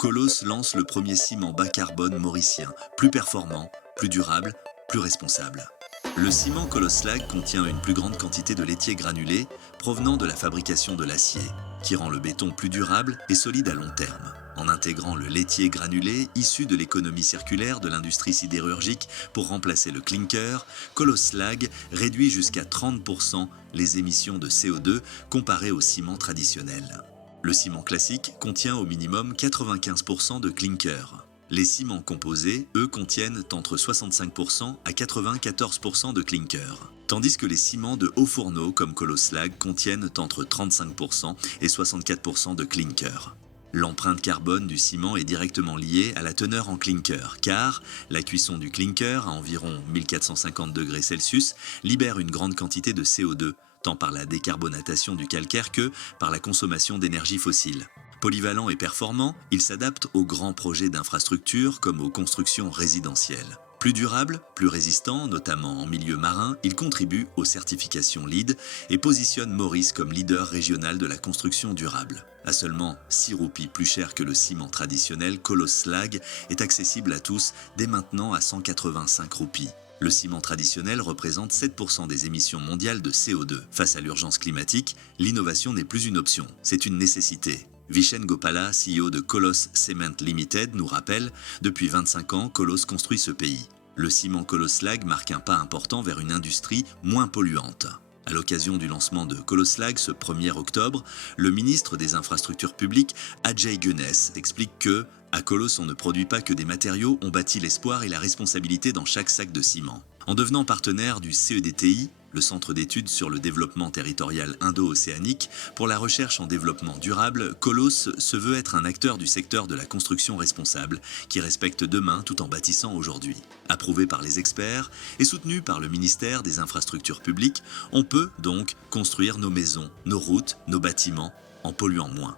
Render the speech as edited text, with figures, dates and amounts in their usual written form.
Colos lance le premier ciment bas carbone mauricien, plus performant, plus durable, plus responsable. Le ciment Coloslag contient une plus grande quantité de laitier granulé provenant de la fabrication de l'acier, qui rend le béton plus durable et solide à long terme. En intégrant le laitier granulé issu de l'économie circulaire de l'industrie sidérurgique pour remplacer le clinker, Coloslag réduit jusqu'à 30% les émissions de CO2 comparées au ciment traditionnel. Le ciment classique contient au minimum 95% de clinker. Les ciments composés, eux, contiennent entre 65% à 94% de clinker, tandis que les ciments de haut fourneau comme Coloslag contiennent entre 35% et 64% de clinker. L'empreinte carbone du ciment est directement liée à la teneur en clinker, car la cuisson du clinker à environ 1450 degrés Celsius libère une grande quantité de CO2, tant par la décarbonatation du calcaire que par la consommation d'énergie fossile. Polyvalent et performant, il s'adapte aux grands projets d'infrastructures comme aux constructions résidentielles. Plus durable, plus résistant, notamment en milieu marin, il contribue aux certifications LEED et positionne Maurice comme leader régional de la construction durable. À seulement 6 roupies plus cher que le ciment traditionnel, Coloslag est accessible à tous dès maintenant à 185 roupies. Le ciment traditionnel représente 7% des émissions mondiales de CO2. Face à l'urgence climatique, l'innovation n'est plus une option, c'est une nécessité. Vishen Gopala, CEO de Colos Cement Limited, nous rappelle « Depuis 25 ans, Colos construit ce pays. Le ciment Coloslag marque un pas important vers une industrie moins polluante. » À l'occasion du lancement de Coloslag ce 1er octobre, le ministre des Infrastructures publiques, Ajay Gunes, explique que « À Colos, on ne produit pas que des matériaux, on bâtit l'espoir et la responsabilité dans chaque sac de ciment. » En devenant partenaire du CEDTI, le Centre d'études sur le développement territorial indo-océanique, pour la recherche en développement durable, Colos se veut être un acteur du secteur de la construction responsable, qui respecte demain tout en bâtissant aujourd'hui. Approuvé par les experts et soutenu par le ministère des Infrastructures publiques, on peut donc construire nos maisons, nos routes, nos bâtiments, en polluant moins.